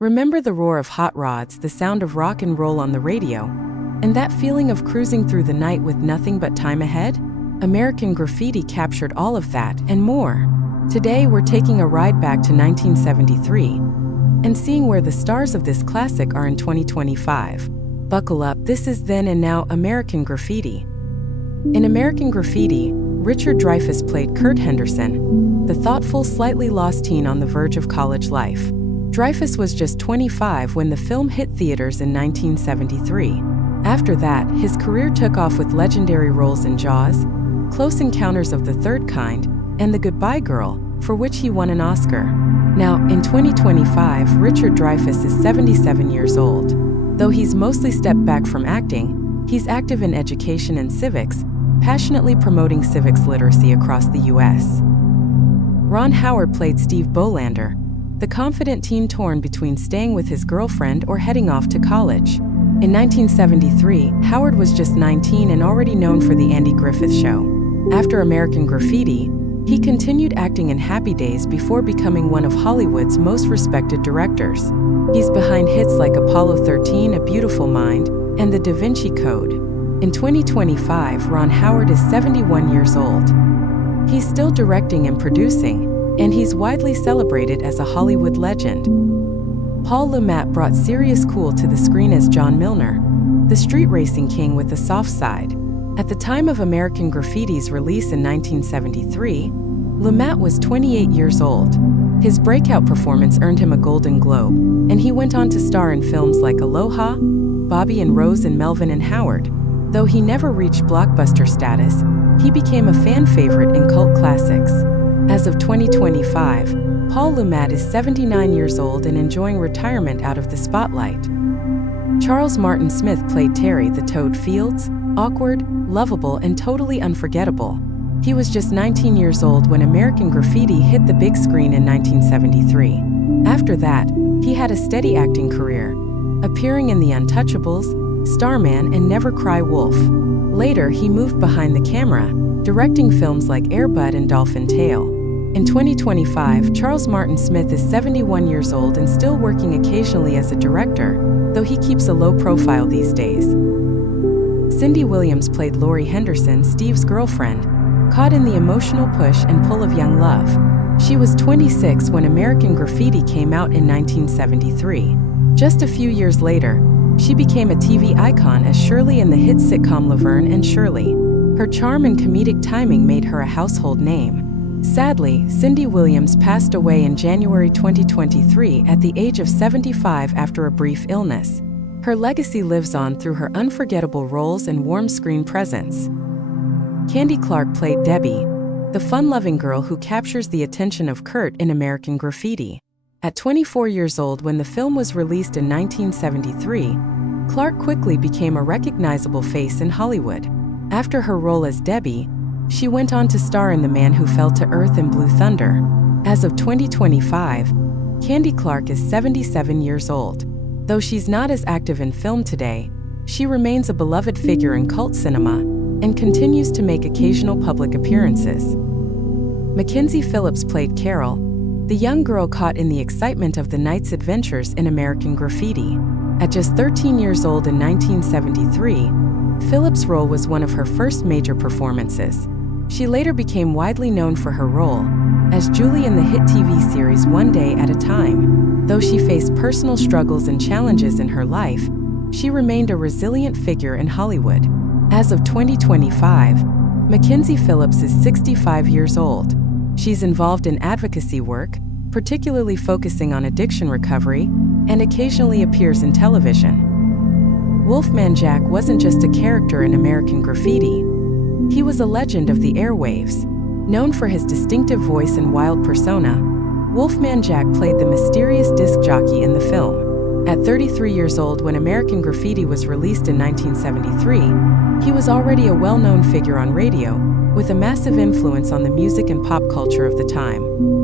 Remember the roar of hot rods, the sound of rock and roll on the radio, and that feeling of cruising through the night with nothing but time ahead? American Graffiti captured all of that and more. Today we're taking a ride back to 1973 and seeing where the stars of this classic are in 2025. Buckle up, this is Then and Now American Graffiti. In American Graffiti, Richard Dreyfuss played Kurt Henderson, the thoughtful, slightly lost teen on the verge of college life. Dreyfuss was just 25 when the film hit theaters in 1973. After that, his career took off with legendary roles in Jaws, Close Encounters of the Third Kind, and The Goodbye Girl, for which he won an Oscar. Now, in 2025, Richard Dreyfuss is 77 years old. Though he's mostly stepped back from acting, he's active in education and civics, passionately promoting civics literacy across the U.S. Ron Howard played Steve Bolander, the confident teen torn between staying with his girlfriend or heading off to college. In 1973, Howard was just 19 and already known for The Andy Griffith Show. After American Graffiti, he continued acting in Happy Days before becoming one of Hollywood's most respected directors. He's behind hits like Apollo 13, A Beautiful Mind, and The Da Vinci Code. In 2025, Ron Howard is 71 years old. He's still directing and producing, and he's widely celebrated as a Hollywood legend. Paul Le Mat brought serious cool to the screen as John Milner, the street racing king with a soft side. At the time of American Graffiti's release in 1973, Le Mat was 28 years old. His breakout performance earned him a Golden Globe, and he went on to star in films like Aloha, Bobby and Rose, and Melvin and Howard. Though he never reached blockbuster status, he became a fan favorite in cult classics. As of 2025, Paul Le Mat is 79 years old and enjoying retirement out of the spotlight. Charles Martin Smith played Terry the Toad Fields, awkward, lovable, and totally unforgettable. He was just 19 years old when American Graffiti hit the big screen in 1973. After that, he had a steady acting career, appearing in The Untouchables, Starman, and Never Cry Wolf. Later, he moved behind the camera, directing films like Air Bud and Dolphin Tale. In 2025, Charles Martin Smith is 71 years old and still working occasionally as a director, though he keeps a low profile these days. Cindy Williams played Laurie Henderson, Steve's girlfriend, caught in the emotional push and pull of young love. She was 26 when American Graffiti came out in 1973. Just a few years later, she became a TV icon as Shirley in the hit sitcom Laverne and Shirley. Her charm and comedic timing made her a household name. Sadly, Cindy Williams passed away in January 2023 at the age of 75 after a brief illness. Her legacy lives on through her unforgettable roles and warm screen presence. Candy Clark played Debbie, the fun-loving girl who captures the attention of Kurt in American Graffiti. At 24 years old when the film was released in 1973, Clark quickly became a recognizable face in Hollywood. After her role as Debbie, she went on to star in The Man Who Fell to Earth and Blue Thunder. As of 2025, Candy Clark is 77 years old. Though she's not as active in film today, she remains a beloved figure in cult cinema and continues to make occasional public appearances. Mackenzie Phillips played Carol, the young girl caught in the excitement of the night's adventures in American Graffiti. At just 13 years old in 1973, Phillips' role was one of her first major performances. She later became widely known for her role as Julie in the hit TV series One Day at a Time. Though she faced personal struggles and challenges in her life, she remained a resilient figure in Hollywood. As of 2025, Mackenzie Phillips is 65 years old. She's involved in advocacy work, particularly focusing on addiction recovery, and occasionally appears in television. Wolfman Jack wasn't just a character in American Graffiti. He was a legend of the airwaves. Known for his distinctive voice and wild persona, Wolfman Jack played the mysterious disc jockey in the film. At 33 years old when American Graffiti was released in 1973, he was already a well-known figure on radio, with a massive influence on the music and pop culture of the time.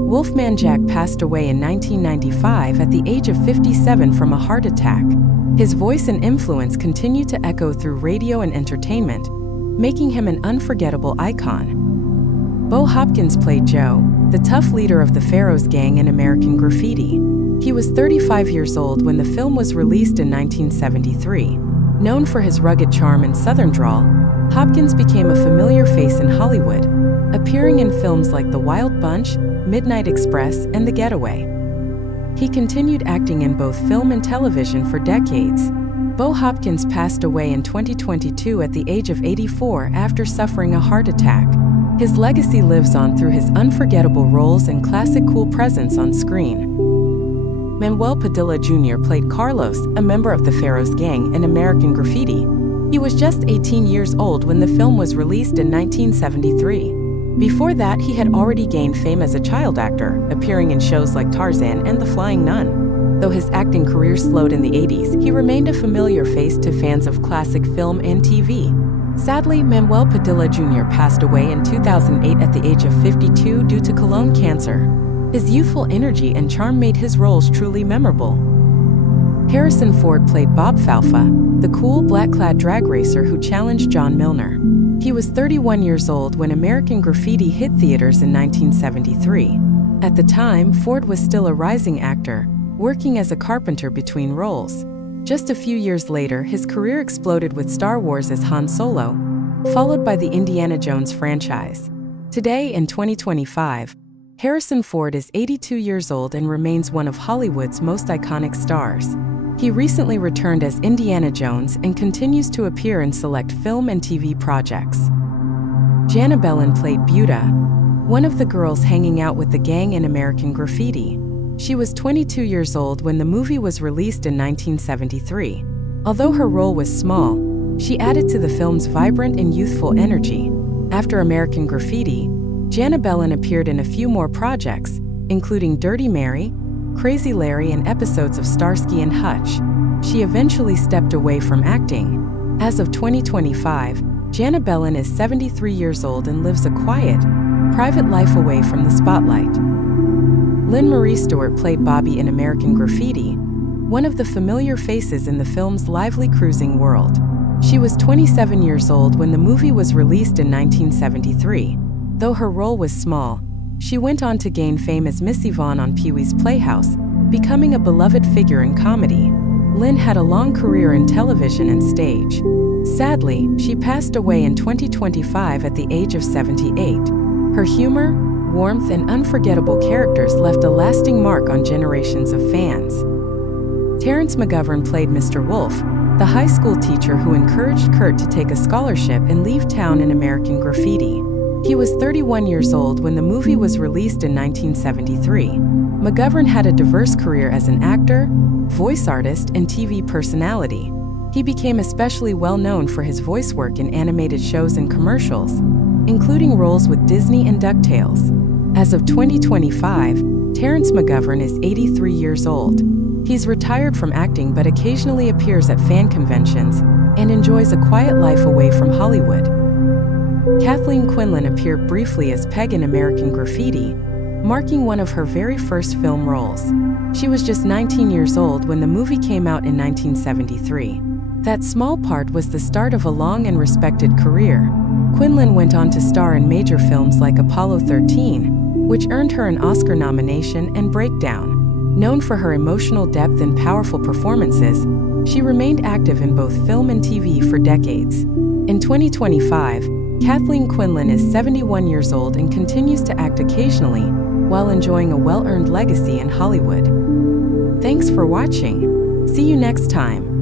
Wolfman Jack passed away in 1995 at the age of 57 from a heart attack. His voice and influence continue to echo through radio and entertainment, making him an unforgettable icon. Bo Hopkins played Joe, the tough leader of the Pharaohs gang in American Graffiti. He was 35 years old when the film was released in 1973. Known for his rugged charm and southern drawl, Hopkins became a familiar face in Hollywood, appearing in films like The Wild Bunch, Midnight Express, and The Getaway. He continued acting in both film and television for decades. Bo Hopkins passed away in 2022 at the age of 84 after suffering a heart attack. His legacy lives on through his unforgettable roles and classic cool presence on screen. Manuel Padilla Jr. played Carlos, a member of the Pharaohs gang in American Graffiti. He was just 18 years old when the film was released in 1973. Before that, he had already gained fame as a child actor, appearing in shows like Tarzan and The Flying Nun. Though his acting career slowed in the 80s, he remained a familiar face to fans of classic film and TV. Sadly, Manuel Padilla Jr. passed away in 2008 at the age of 52 due to colon cancer. His youthful energy and charm made his roles truly memorable. Harrison Ford played Bob Falfa, the cool, black-clad drag racer who challenged John Milner. He was 31 years old when American Graffiti hit theaters in 1973. At the time, Ford was still a rising actor, working as a carpenter between roles. Just a few years later, his career exploded with Star Wars as Han Solo, followed by the Indiana Jones franchise. Today, in 2025, Harrison Ford is 82 years old and remains one of Hollywood's most iconic stars. He recently returned as Indiana Jones and continues to appear in select film and TV projects. Jana Bellan played Buta, one of the girls hanging out with the gang in American Graffiti. She was 22 years old when the movie was released in 1973. Although her role was small, she added to the film's vibrant and youthful energy. After American Graffiti, Jana Bellan appeared in a few more projects, including Dirty Mary, Crazy Larry, and episodes of Starsky and Hutch. She eventually stepped away from acting. As of 2025, Jana Bellan is 73 years old and lives a quiet, private life away from the spotlight. Lynne Marie Stewart played Bobby in American Graffiti, one of the familiar faces in the film's lively cruising world. She was 27 years old when the movie was released in 1973. Though her role was small, she went on to gain fame as Missy Vaughn on Pee-wee's Playhouse, becoming a beloved figure in comedy. Lynne had a long career in television and stage. Sadly, she passed away in 2025 at the age of 78. Her humor, warmth, and unforgettable characters left a lasting mark on generations of fans. Terence McGovern played Mr. Wolf, the high school teacher who encouraged Kurt to take a scholarship and leave town in American Graffiti. He was 31 years old when the movie was released in 1973. McGovern had a diverse career as an actor, voice artist, and TV personality. He became especially well known for his voice work in animated shows and commercials, including roles with Disney and DuckTales. As of 2025, Terence McGovern is 83 years old. He's retired from acting but occasionally appears at fan conventions and enjoys a quiet life away from Hollywood. Kathleen Quinlan appeared briefly as Peg in American Graffiti, marking one of her very first film roles. She was just 19 years old when the movie came out in 1973. That small part was the start of a long and respected career. Quinlan went on to star in major films like Apollo 13, which earned her an Oscar nomination, and Breakdown. Known for her emotional depth and powerful performances, she remained active in both film and TV for decades. In 2025, Kathleen Quinlan is 71 years old and continues to act occasionally while enjoying a well-earned legacy in Hollywood. Thanks for watching. See you next time.